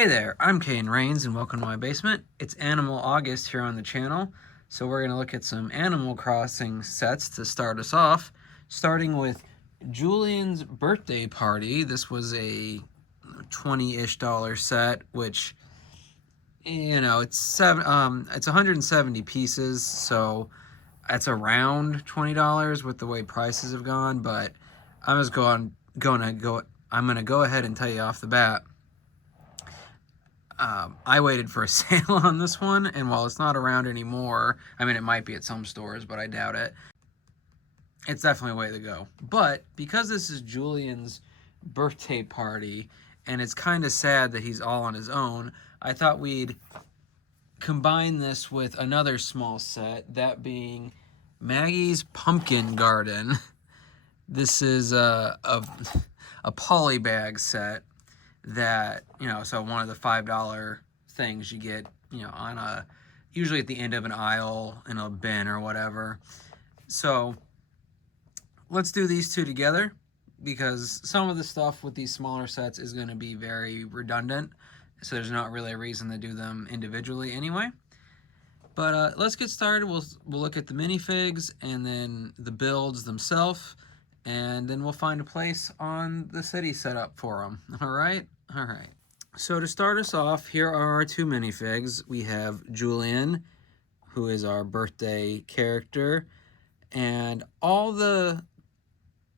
Hey there, I'm Kane Rains and welcome to my basement. It's Animal August here on the channel, so we're going to look at some Animal Crossing sets to start us off, starting with Julian's birthday party. This was a $20-ish set, which, you know, it's 170 pieces, so that's around $20 with the way prices have gone, but I'm gonna go ahead and tell you off the bat. I waited for a sale on this one, and while it's not around anymore, I mean, it might be at some stores, but I doubt it. It's definitely a way to go. But because this is Julian's birthday party, and it's kind of sad that he's all on his own, I thought we'd combine this with another small set, that being Maggie's Pumpkin Garden. This is a polybag set that, you know, so one of the $5 things you get, you know, on usually at the end of an aisle in a bin or whatever. So let's do these two together, because some of the stuff with these smaller sets is going to be very redundant, so there's not really a reason to do them individually anyway. But let's get started. We'll look at the minifigs and then the builds themselves, and then we'll find a place on the city setup for them. All right? All right. So to start us off, here are our two minifigs. We have Julian, who is our birthday character, and all the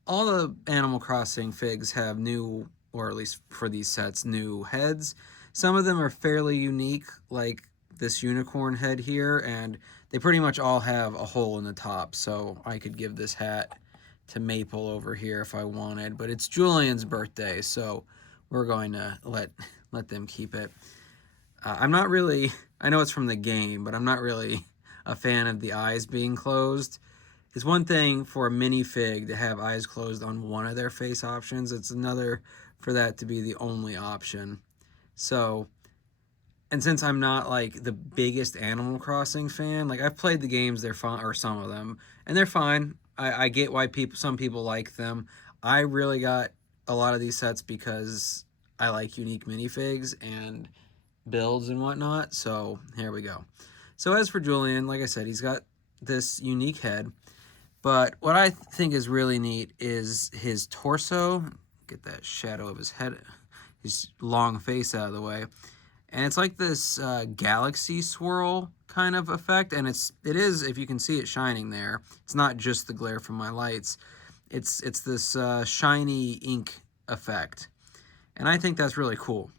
Animal Crossing figs have new, or at least for these sets, new heads. Some of them are fairly unique, like this unicorn head here, and they pretty much all have a hole in the top, so I could give this hat to Maple over here if I wanted, but it's Julian's birthday, so we're going to let them keep it. I'm not really, I know it's from the game, but I'm not really a fan of the eyes being closed. It's one thing for a minifig to have eyes closed on one of their face options. It's another for that to be the only option. So, and since I'm not like the biggest Animal Crossing fan, like I've played the games, they're fine, or some of them, and they're fine. I get why some people like them. I really got a lot of these sets because I like unique minifigs and builds and whatnot. So here we go. So as for Julian, like I said, he's got this unique head. But what I think is really neat is his torso. Get that shadow of his head, his long face out of the way. And it's like this galaxy swirl kind of effect, and it is, if you can see it shining there, it's not just the glare from my lights. It's this shiny ink effect, and I think that's really cool.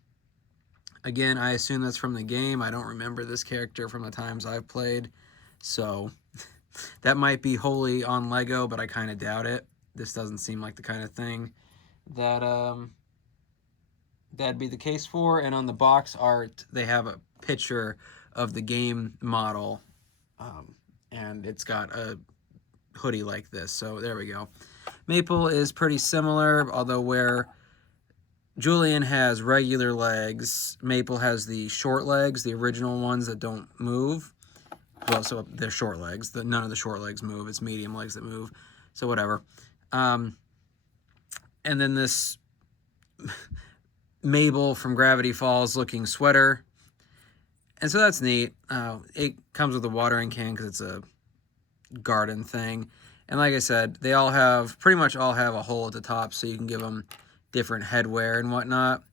Again, I assume that's from the game. I don't remember this character from the times I've played, so that might be wholly on Lego, but I kind of doubt it. This doesn't seem like the kind of thing that that'd be the case for. And on the box art, they have a picture of the game model, and it's got a hoodie like this. So there we go. Maple is pretty similar, although where Julian has regular legs, Maple has the short legs, the original ones that don't move. Well, so they're short legs. None of the short legs move. It's medium legs that move. So whatever. And then this Mabel from Gravity Falls looking sweater. And so that's neat. It comes with a watering can because it's a garden thing. And like I said, they all have, pretty much all have a hole at the top, so you can give them different headwear and whatnot.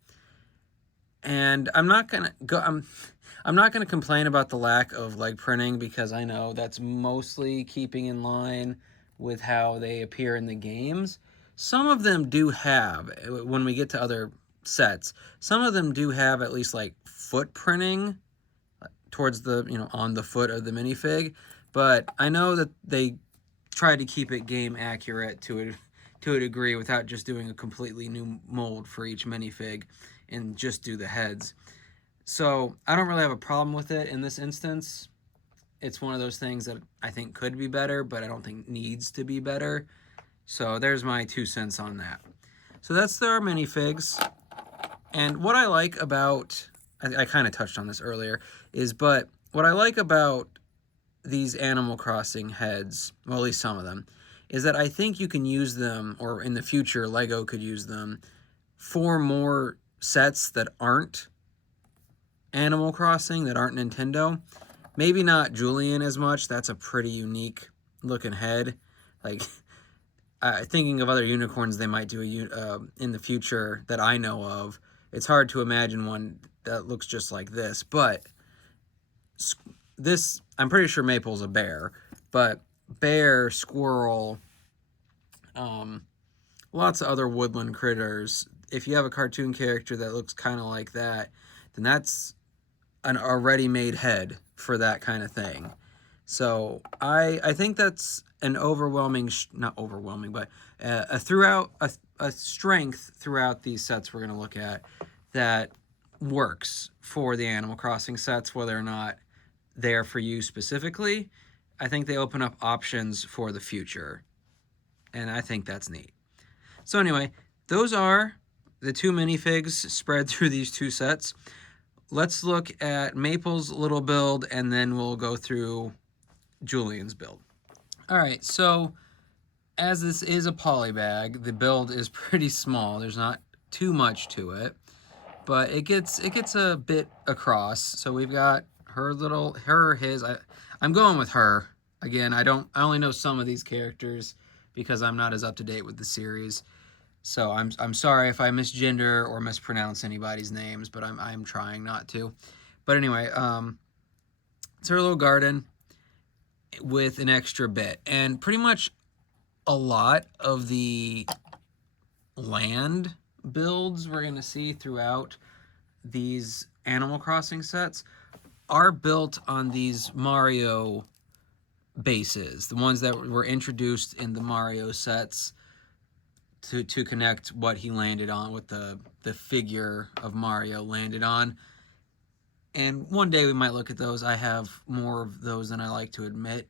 And I'm not gonna complain about the lack of leg printing, because I know that's mostly keeping in line with how they appear in the games. Some of them do have, when we get to other sets, some of them do have at least like foot printing towards the, you know, on the foot of the minifig, but I know that they try to keep it game accurate to a degree without just doing a completely new mold for each minifig and just do the heads. So I don't really have a problem with it in this instance. It's one of those things that I think could be better, but I don't think needs to be better. So there's my 2 cents on that. So that's their minifigs. And what I like about, I kind of touched on this earlier, but what I like about these Animal Crossing heads, well, at least some of them, is that I think you can use them, or in the future, Lego could use them for more sets that aren't Animal Crossing that aren't Nintendo. Maybe not Julian as much. That's a pretty unique looking head. Like, thinking of other unicorns they might do in the future that I know of. It's hard to imagine one that looks just like this. But this, I'm pretty sure Maple's a bear. But bear, squirrel, lots of other woodland critters. If you have a cartoon character that looks kind of like that, then that's an already made head for that kind of thing. So I think that's an overwhelming, not overwhelming, but a strength throughout these sets we're going to look at that works for the Animal Crossing sets, whether or not they're for you specifically. I think they open up options for the future, and I think that's neat. So anyway, those are the two minifigs spread through these two sets. Let's look at Maple's little build, and then we'll go through Julian's build. All right, so as this is a polybag, the build is pretty small. There's not too much to it, but it gets a bit across. So we've got his. I'm going with her. Again, I only know some of these characters because I'm not as up to date with the series. So I'm sorry if I misgender or mispronounce anybody's names, but I'm trying not to. But anyway, it's her little garden with an extra bit, and pretty much a lot of the land builds we're going to see throughout these Animal Crossing sets are built on these Mario bases, the ones that were introduced in the Mario sets to connect what he landed on, what the figure of Mario landed on. And one day we might look at those. I have more of those than I like to admit,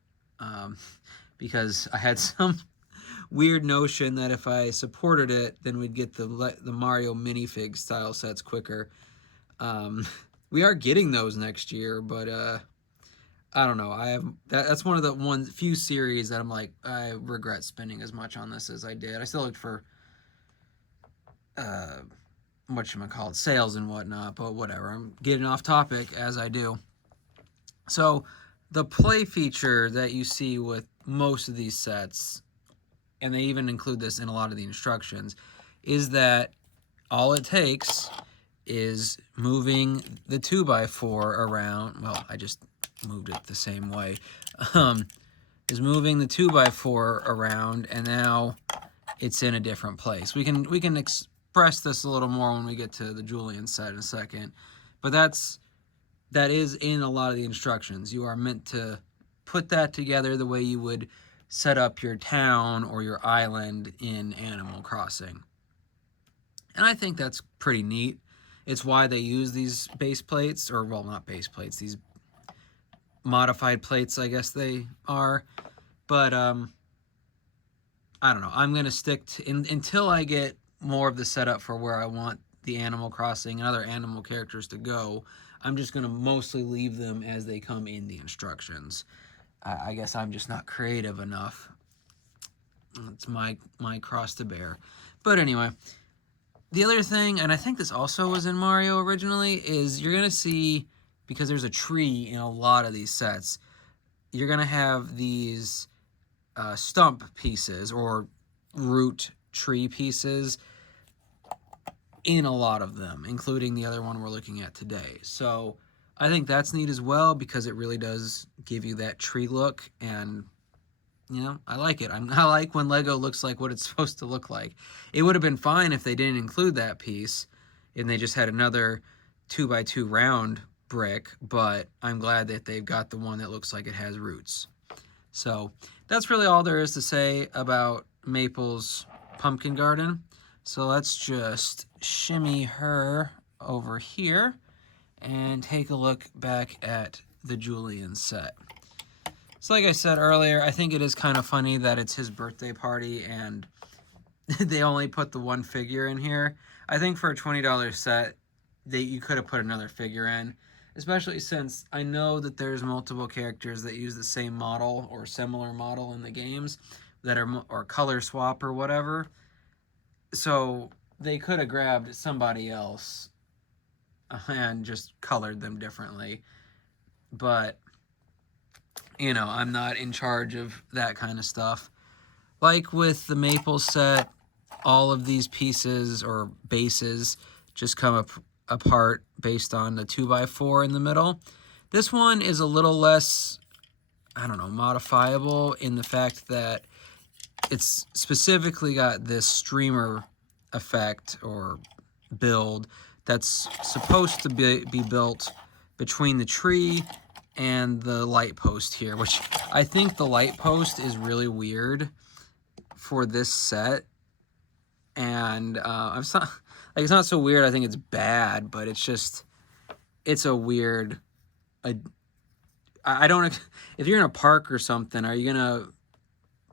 because I had some weird notion that if I supported it, then we'd get the Mario minifig style sets quicker. We are getting those next year, but I don't know. That's one of the few series that I'm like, I regret spending as much on this as I did. I still looked for whatchamacallit, sales and whatnot, but whatever. I'm getting off topic as I do. So the play feature that you see with most of these sets, and they even include this in a lot of the instructions, is that all it takes is moving the 2x4 around. Well, I just moved it the same way. Is moving the 2x4 around, and now it's in a different place. We can express this a little more when we get to the Julian set in a second, but that is in a lot of the instructions. You are meant to put that together the way you would set up your town or your island in Animal Crossing. And I think that's pretty neat. It's why they use these base plates, or, well, not base plates, these modified plates, I guess they are. But I don't know. I'm going to stick to, until I get more of the setup for where I want the Animal Crossing and other animal characters to go, I'm just going to mostly leave them as they come in the instructions. I guess I'm just not creative enough. It's my cross to bear. But anyway, the other thing, and I think this also was in Mario originally, is you're going to see, because there's a tree in a lot of these sets, you're going to have these stump pieces or root tree pieces in a lot of them, including the other one we're looking at today. So I think that's neat as well, because it really does give you that tree look, and you know, I like it. I like when Lego looks like what it's supposed to look like. It would have been fine if they didn't include that piece and they just had another 2x2 round brick, but I'm glad that they've got the one that looks like it has roots. So that's really all there is to say about Maple's pumpkin garden. So let's just shimmy her over here and take a look back at the Julian set. So like I said earlier, I think it is kind of funny that it's his birthday party and they only put the one figure in here. I think for a $20 set, you could have put another figure in, especially since I know that there's multiple characters that use the same model or similar model in the games that are, or color swap or whatever. So they could have grabbed somebody else and just colored them differently. But, you know, I'm not in charge of that kind of stuff. Like with the maple set, all of these pieces or bases just come apart based on the 2x4 in the middle. This one is a little less, I don't know, modifiable in the fact that it's specifically got this streamer effect or build that's supposed to be built between the tree and the light post here, which I think the light post is really weird for this set. And it's not so weird. I think it's bad, but it's a weird. I don't. If you're in a park or something, are you gonna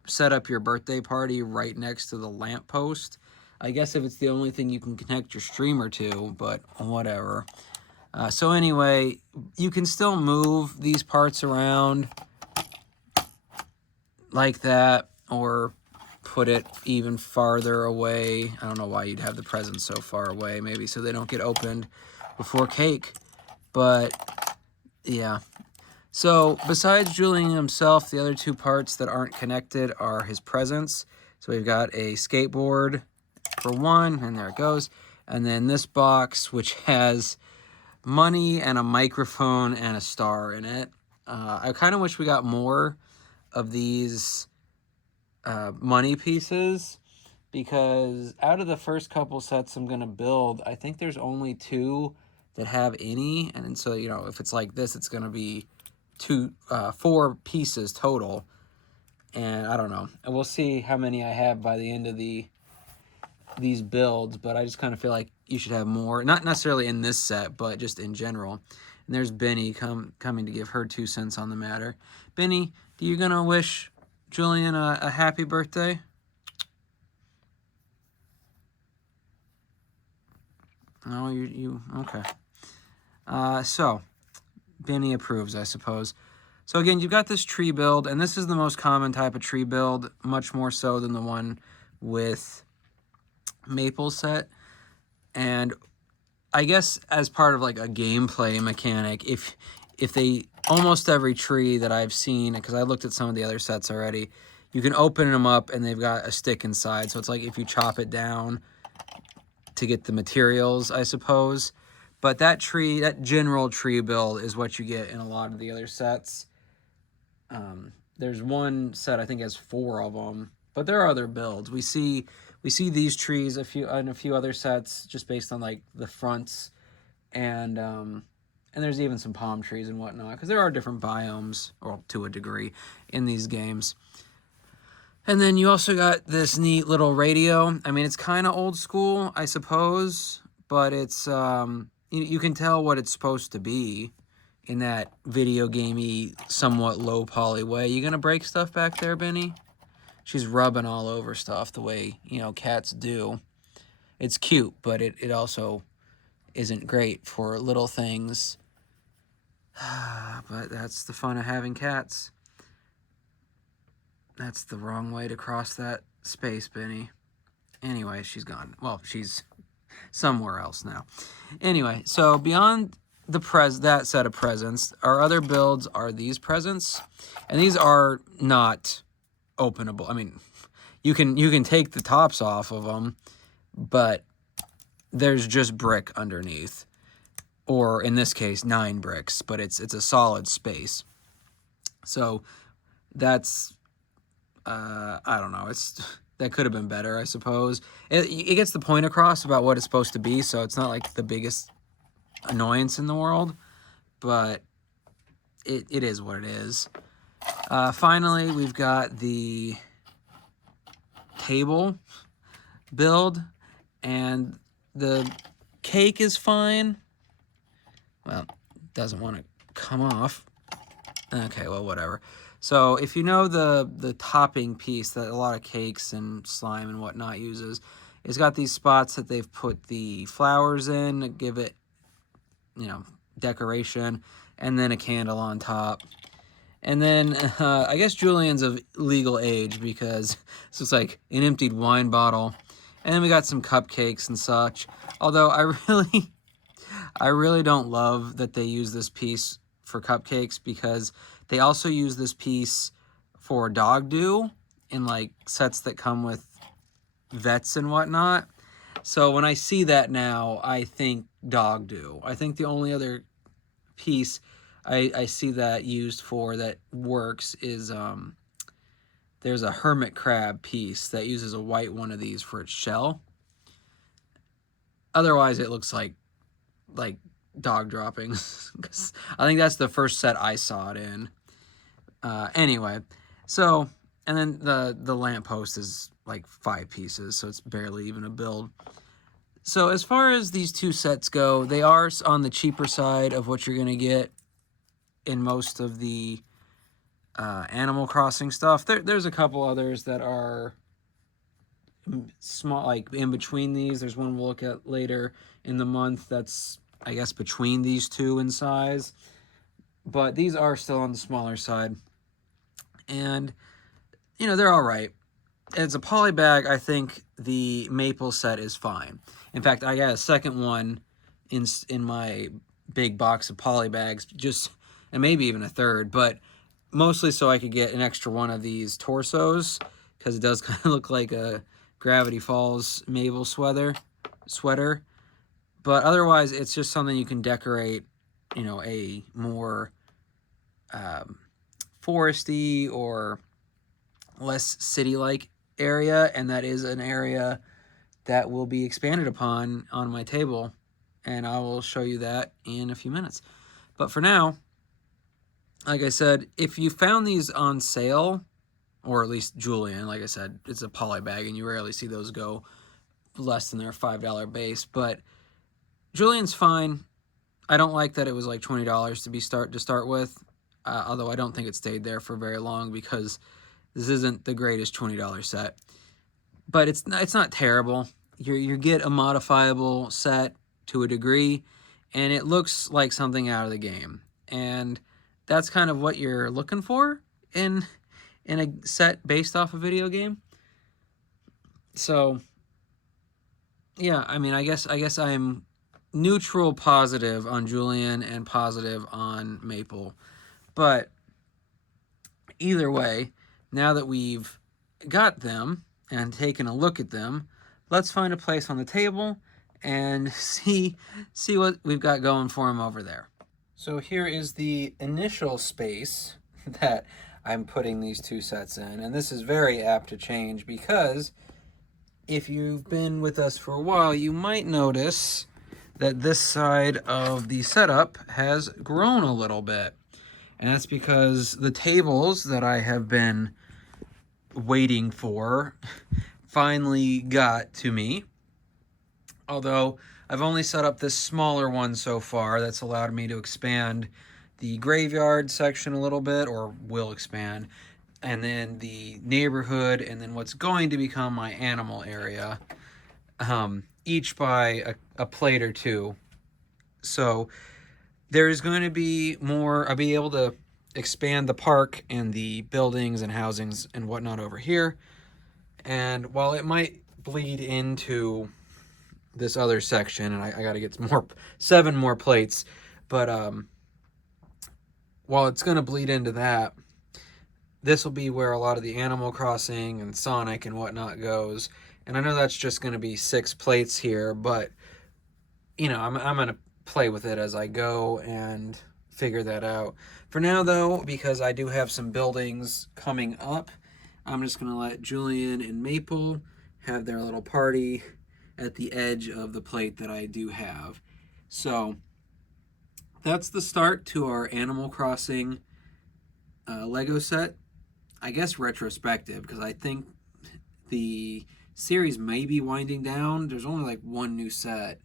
set up your birthday party right next to the lamppost? I guess if it's the only thing you can connect your streamer to, but whatever. So anyway, you can still move these parts around like that, or put it even farther away. I don't know why you'd have the presents so far away, maybe so they don't get opened before cake. But yeah. So besides Julian himself, the other two parts that aren't connected are his presents. So we've got a skateboard for one, and there it goes. And then this box, which has money and a microphone and a star in it. I kind of wish we got more of these money pieces, because out of the first couple sets I'm going to build, I think there's only 2 that have any. And so, you know, if it's like this, it's going to be 4 pieces total. And I don't know. And we'll see how many I have by the end of these builds, but I just kind of feel like you should have more. Not necessarily in this set, but just in general. And there's Benny coming to give her 2 cents on the matter. Benny, are you going to wish Julian a happy birthday? No, you okay. So, Benny approves, I suppose. So again, you've got this tree build, and this is the most common type of tree build, much more so than the one with maple set. And I guess as part of like a gameplay mechanic, if they, almost every tree that I've seen, because I looked at some of the other sets already, you can open them up and they've got a stick inside. So it's like if you chop it down to get the materials, I suppose. But that general tree build is what you get in a lot of the other sets. There's one set I think has 4 of them, but there are other builds. We see these trees in a few other sets just based on like the fronts, and there's even some palm trees and whatnot, because there are different biomes, or to a degree, in these games. And then you also got this neat little radio. I mean, it's kind of old school, I suppose, but it's you can tell what it's supposed to be in that video gamey, somewhat low poly way. You gonna break stuff back there, Benny? She's rubbing all over stuff the way, you know, cats do. It's cute, but it also isn't great for little things. But that's the fun of having cats. That's the wrong way to cross that space, Benny. Anyway, she's gone. Well, she's somewhere else now. Anyway, so beyond that set of presents, our other builds are these presents. And these are not openable. I mean, you can take the tops off of them, but there's just brick underneath. Or in this case, 9 bricks, but it's a solid space. So that's I don't know. That could have been better, I suppose. It gets the point across about what it's supposed to be, so it's not like the biggest annoyance in the world, but it is what it is. Finally, we've got the table build, and the cake is fine. Well, it doesn't want to come off. Okay, well, whatever. So if you know the topping piece that a lot of cakes and slime and whatnot uses, it's got these spots that they've put the flowers in to give it, you know, decoration, and then a candle on top. And then I guess Julian's of legal age, because this is like an emptied wine bottle. And then we got some cupcakes and such. Although I I really don't love that they use this piece for cupcakes because they also use this piece for dog do in like sets that come with vets and whatnot. So when I see that now, I think dog do. I think the only other piece I see that used for that works is there's a hermit crab piece that uses a white one of these for its shell. Otherwise, it looks like dog droppings. I think that's the first set I saw it in. Anyway, so, and then the lamppost is like 5 pieces, so it's barely even a build. So as far as these two sets go, they are on the cheaper side of what you're going to get in most of the Animal Crossing stuff. There's a couple others that are small, like in between these. There's one we'll look at later in the month that's, I guess, between these two in size. But these are still on the smaller side. And, you know, they're all right. As a poly bag, I think the maple set is fine. In fact, I got a second one in my big box of poly bags, just, and maybe even a third, but mostly so I could get an extra one of these torsos, because it does kind of look like a Gravity Falls maple sweater. But otherwise, it's just something you can decorate, you know, a more foresty or less city-like area, and that is an area that will be expanded upon on my table, and I will show you that in a few minutes. But for now, like I said, if you found these on sale, or at least Julian, like I said, it's a poly bag and you rarely see those go less than their $5 base, but Julian's fine. I don't like that it was like $20 to start with, although I don't think it stayed there for very long because this isn't the greatest $20 set, but it's not terrible. You get a modifiable set to a degree, and it looks like something out of the game, and that's kind of what you're looking for in a set based off a video game. So yeah, I mean, I guess I'm neutral positive on Julian and positive on Maple, but either way, now that we've got them and taken a look at them, let's find a place on the table and see what we've got going for them over there. So here is the initial space that I'm putting these two sets in, and this is very apt to change because if you've been with us for a while, you might notice that this side of the setup has grown a little bit. And that's because the tables that I have been waiting for finally got to me. Although I've only set up this smaller one so far, that's allowed me to expand the graveyard section a little bit, or will expand, and then the neighborhood, and then what's going to become my animal area, each by a plate or two. So there's going to be more, I'll be able to expand the park and the buildings and housings and whatnot over here. And while it might bleed into this other section, and I got to get 7 more plates, but while it's going to bleed into that, this will be where a lot of the Animal Crossing and Sonic and whatnot goes. And I know that's just going to be 6 plates here, but you know, I'm going to play with it as I go and figure that out. For now, though, because I do have some buildings coming up, I'm just going to let Julian and Maple have their little party at the edge of the plate that I do have. So that's the start to our Animal Crossing Lego set. I guess retrospective, because I think the series may be winding down. There's only like 1 new set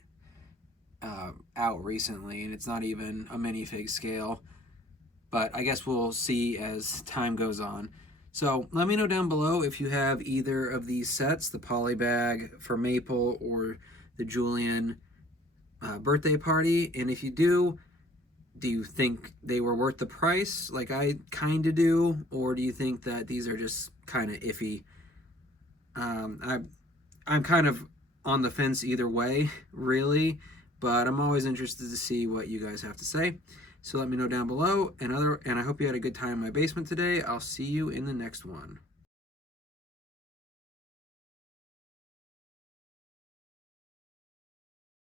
out recently, and it's not even a minifig scale. But I guess we'll see as time goes on. So let me know down below if you have either of these sets, the poly bag for Maple or the Julian birthday party. And if you do you think they were worth the price, like I kind of do? Or do you think that these are just kind of iffy? I'm kind of on the fence either way, really. but I'm always interested to see what you guys have to say. So let me know down below. And I hope you had a good time in my basement today. I'll see you in the next one.